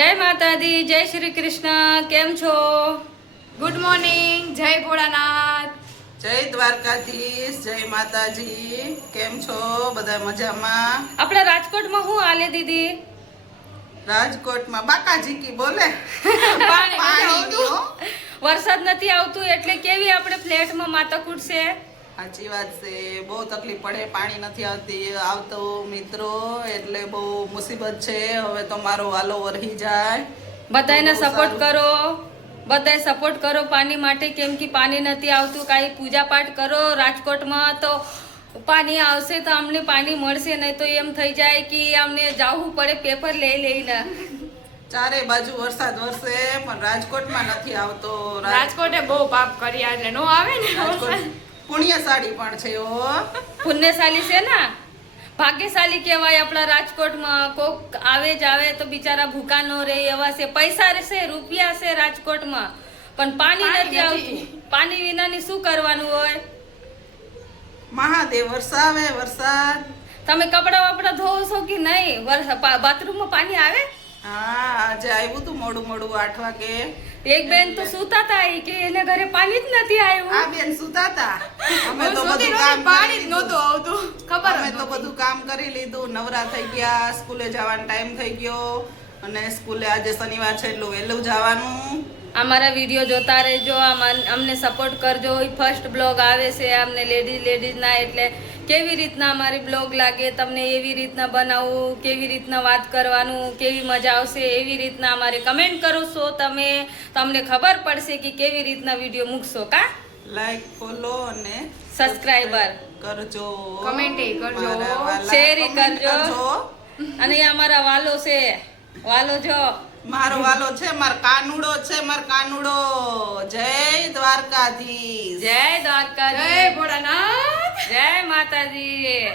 જય માતાજી, જય શ્રી કૃષ્ણ. કેમ છો? Good morning. જય ભોળાનાથ. જય દ્વારકાધીશ. જય માતાજી. કેમ છો બધા? મજામાં? આપણે રાજકોટમાં હું આલે દીદી? રાજકોટમાં બાકાજી કી બોલે પાણી વરસાદ નથી આવતું એટલે કેવી આપણે ફ્લેટમાં માથાકૂટ છે. સાચી વાત છે. બહુ તકલીફ પડે, પાણી નથી આવતો મિત્રો, એટલે બહુ મુસીબત છે. હવે તો મારો વાલો વરહી જાય. બધાને બહુ સપોર્ટ સારું. કરો, બધાય સપોર્ટ કરો પાણી માટે, કેમ કે પાણી નથી આવતું. કાંઈ પૂજા પાઠ કરો. રાજકોટમાં તો પાણી આવશે તો અમને પાણી મળશે, નહીં તો એમ થઈ જાય કે અમને જવું પડે પેપર લઈ લઈને. ચારે બાજુ વરસાદ વરસે પણ રાજકોટમાં નથી આવતો. રાજકોટે બહુ પાપ કર્યા એટલે નો આવે ને. રાજકોટ પુણ્યશાળી પણ છે હો. પુણ્યશાળી છે ને, ભાગ્યશાળી કહેવાય આપણા રાજકોટમાં. કોક આવે જ આવે તો બિચારા ભૂખા ન રહે એવા છે. પૈસા છે, રૂપિયા છે રાજકોટમાં, પણ પાણી નથી આવતું. પાણી વિનાની શું કરવાનું હોય? મહાદેવ વરસાવે વરસાદ. તમે કપડા વપડા ધોવો છો કે નહીં? બાથરૂમમાં પાણી આવે? હા, આજે આવ્યું તું મોડું 8 વાગે. એક બેન તો સુતા હતા કે એને ઘરે પાણી જ નથી આવ્યું. આ બેન સુતા હતા. અમે તો સુતી બધું નહોતી, કામ પાણી કરી જ નહોતું લીધું. આવતું. ખબર અમે જ તો નહોતી. બધું કામ કરી લીધું, નવરા થઈ ગયા, સ્કૂલે જવાનો ટાઈમ થઈ ગયો, અને સ્કૂલે આજે શનિવાર છે એટલે વહેલું જવાનું. અમારા વિડીયો જોતા રહેજો, અમને સપોર્ટ કરજો. ફર્સ્ટ બ્લોગ આવે છે અમને લેડીઝના, એટલે કેવી રીતના અમારી બ્લોગ લાગે તમને, એવી રીતના બનાવવું, કેવી રીતના વાત કરવાનું, કેવી મજા આવશે એવી રીતના અમારે કમેન્ટ કરો છો તમે. તમને ખબર પડશે કે કેવી રીતના વિડીયો મૂકશો. કા લાઈક, ફોલો અને સબસ્ક્રાઈબર કરજો. Comment એ કરજો. મારા વાલા, શેર ય comment કરજો. અને એ અમારા વાલો છે, વાલો જો મારો વાલો છે, મારો કાનુડો છે, મારો કાનુડો. જય દ્વારકાધીશ. જય દ્વારકાધીશ, જય ભોળાનાથ. જય માતાજી.